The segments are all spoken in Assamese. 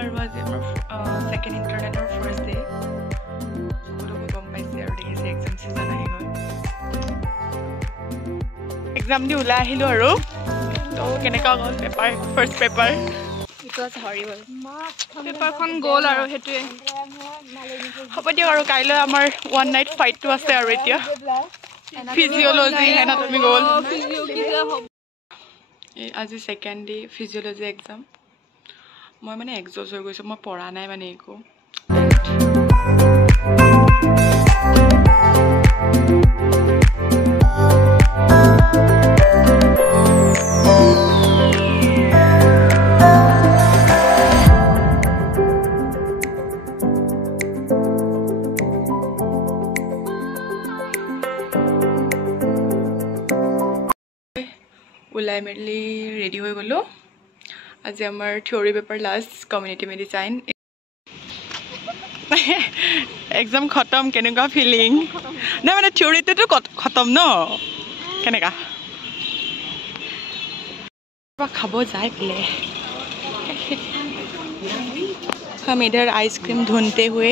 আৰু আজি আমাৰ সেকেন্ড ইন্টাৰনেটৰ ফাৰ্ষ্ট ডে সকলোকে গম পাইছে আৰু দেখিছে এক্সাম সিজন আহি গ'ল এক্সাম দি ওলাই আহিলো আৰু তো কেনেকা গ'ল paper first paper it was horrible পেপাৰখন গ'ল আৰু হেতুৱে হ'ব দিয়ক আৰু কাইলৈ আমাৰ ওৱান নাইট ফাইটটো আছে আৰু এতিয়া ফিজিঅলজি এনাটমি গ'ল আজি সেকেন্ড ডে ফিজিঅলজি এক্সাম মই মানে এক্সজস্ট হৈ গৈছো মই পঢ়া নাই মানে একো ওলাই মেলি ৰেডি হৈ গ'লো আজি আমাৰ theory paper last community medicine exam খতম কেনেকুৱা ফিলিং না মানে থিওৰিটোতো খতম ন কেনেকা খাব যায় পেলে हम इधर आइसक्रीम ढूंढते हुए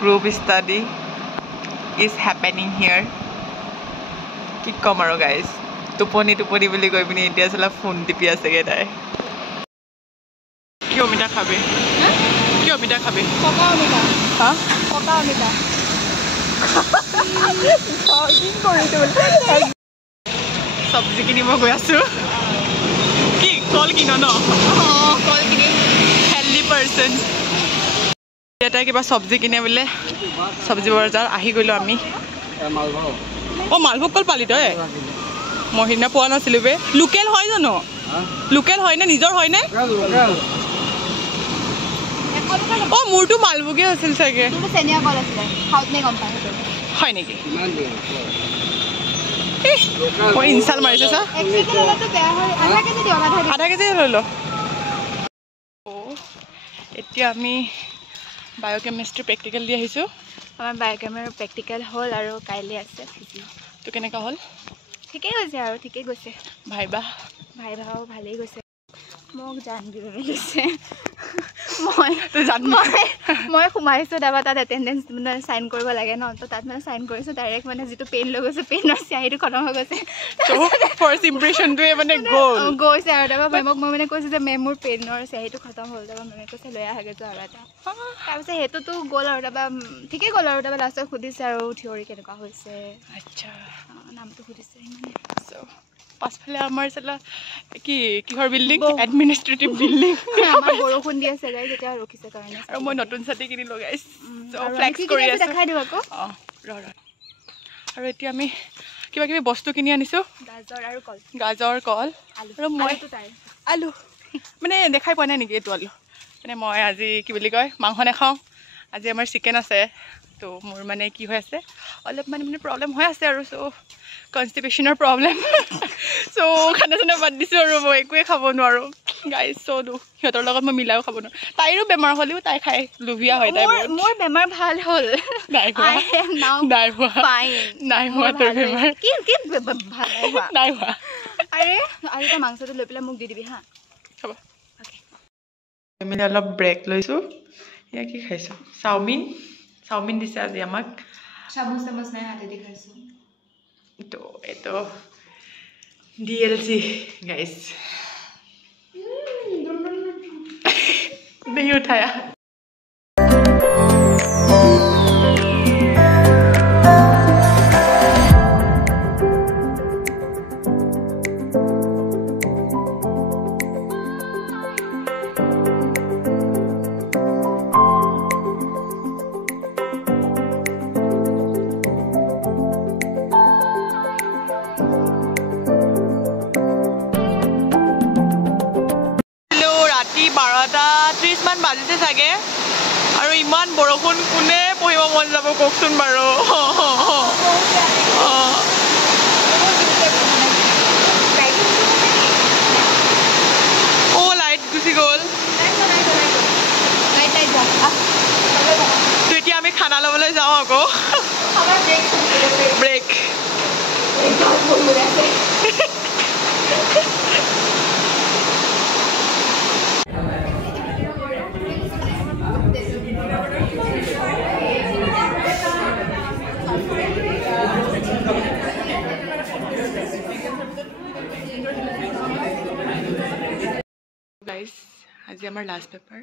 group study is happening here ki kamaro guys tuponi boli goi pini india sala phone tipi ase ge dai kyo mita khabe koka mita ha koka mita talking kori to sabji kini mo goi asu ki call kino no call kini healthy person এটা কিবা সবজি কিনে বলে সবজি বজাৰ আহি গইলো আমি ও মালভোগ কল পালি তই মহিনা পোৱা নাছিলো বে লোকেল হয় জানো লোকেল হয় না নিজৰ হয় না ও মুৰটো মালভোগে আছিল চাগে তুমি সেনিয়া কল আছিল খাউত নে গম পাই হয় নেকি ও ইনসাল মাৰিছে সা 1 কেজি ললো বেয়া হয় আধা কেজি ললো ও এতিয়া আমি বায়োকেমিস্ট্রি প্র্যাকটিক্যাল দি আহিছো আমাৰ বায়োকেমেৰ প্ৰ্যাকটিক্যাল হল আৰু কাইলে আছে ফিজি তো কেনেকা হল ঠিকই হৈছে আৰু ঠিকই গৈছে ভাইবাও ভালেই গৈছে মোক জান দিব লাগিছে মই সোমাইছো দাবা তাত এটেন্ডেন্স মানে সাইন কৰিব লাগে ন তো তাত মানে সাইন কৰিছো ডাইৰেক্ট মানে যেটো পেন লৈ গৈছে পেনৰ চাইটো খতম হৈ গৈছে তো ফাৰ্স্ট ইমপ্ৰেশনটো মানে গৈছে আৰু দাবা মেমক মই মানে কৈছো যে মেম মোৰ পেনৰ চাইটো খতম হ'ল দাবা মেমে কৈছে লৈ আহাগে তো আৰু এটা তাৰপিছত হেতুটো গ'ল আৰু দাবা ঠিকই গ'ল আৰু দাবা লাষ্টত সুধিছে আৰু থিওৰি কেনেকুৱা হৈছে আচ্ছা নামটো সুধিছে মানে সো পাছফালে আমাৰ চলা কিহৰ বিল্ডিং এডমিনিষ্ট্ৰেটিভ বিল্ডিং আমাৰ বৰষুণ দি আছে গাইজ এটা ৰখিছে কাৰণে আৰু মই নতুন ছাতি কিনিলো গাইজ সো ফ্লেক্স কৰি আছে দেখাই দিও আকৌ আৰু এতিয়া আমি কিবা কিবি বস্তু কিনি আনিছো গাজৰ কল আৰু মই আলু মানে দেখাই পোৱা নাই নেকি এইটো আলু মানে মই আজি কি বুলি কয় মাংস নাখাওঁ আজি আমাৰ চিকেন আছে তো মোৰ মানে কি হৈ আছে অলপ মানে প্ৰবলেম হৈ আছে আৰু সো কনস্টিপেশনৰ প্ৰবলেম সো খানা বাদ দিছো আৰু মই একোৱে খাব নোৱাৰো গাইজ সো সিহঁতৰ লগত মই মিলাও খাব নোৱাৰো তাইৰো বেমাৰ হলিও তাই খাই লুভিয়া হয় তাই মোৰ বেমাৰ ভাল হল নাই হোৱা তোৰ বেমাৰ কি ভাল নাই হোৱা আৰে আজি তো মাংসটো লৈ পেলাই মোক দি দিবি হা হ'ব ওকে আমি অলপ ব্ৰেক লৈছো ইয়া কি খাইছো চাওমিন দিছে আজি আমাক চামুচ নাই হাতে দি খাইছো तो ये तो DLC गाइस नहीं उठाया মান বাজিছে চাগে আৰু ইমান বৰষুণ কোনে পঢ়িব মন যাব কওকচোন বাৰু ও লাইট গুচি গ'ল তো এতিয়া আমি খানা ল'বলৈ খাবলৈ যাওঁ আকৌ ব্ৰেক গাইজ আজি আমাৰ লাষ্ট পেপাৰ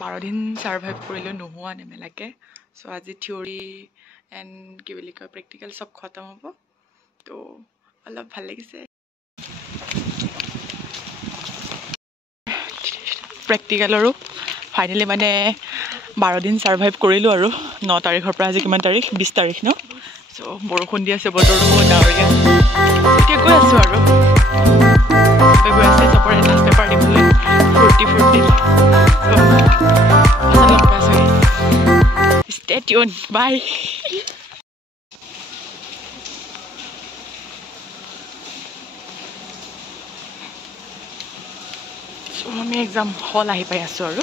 12 দিন সাৰ্ভাইভ কৰিলোঁ নোহোৱা নেমেলাকে সো আজি থিওৰি এণ্ড কি বুলি কয় প্ৰেক্টিকেল সব খতম হ'ব তো অলপ ভাল লাগিছে প্ৰেক্টিকেলৰো ফাইনেলি মানে 12 দিন সাৰ্ভাইভ কৰিলোঁ আৰু 9 তাৰিখৰ পৰা আজি কিমান তাৰিখ 20 তাৰিখ ন সো বৰষুণ দি আছে বতৰটো ডাৱৰীয়া এতিয়া গৈ আছোঁ আৰু গৈ আছে চবৰে লাষ্ট পেপাৰ দিবলৈ ফূৰ্তি ষ্টে টিউন বাই আমি এক্সাম হল আহি পাই আছোঁ আৰু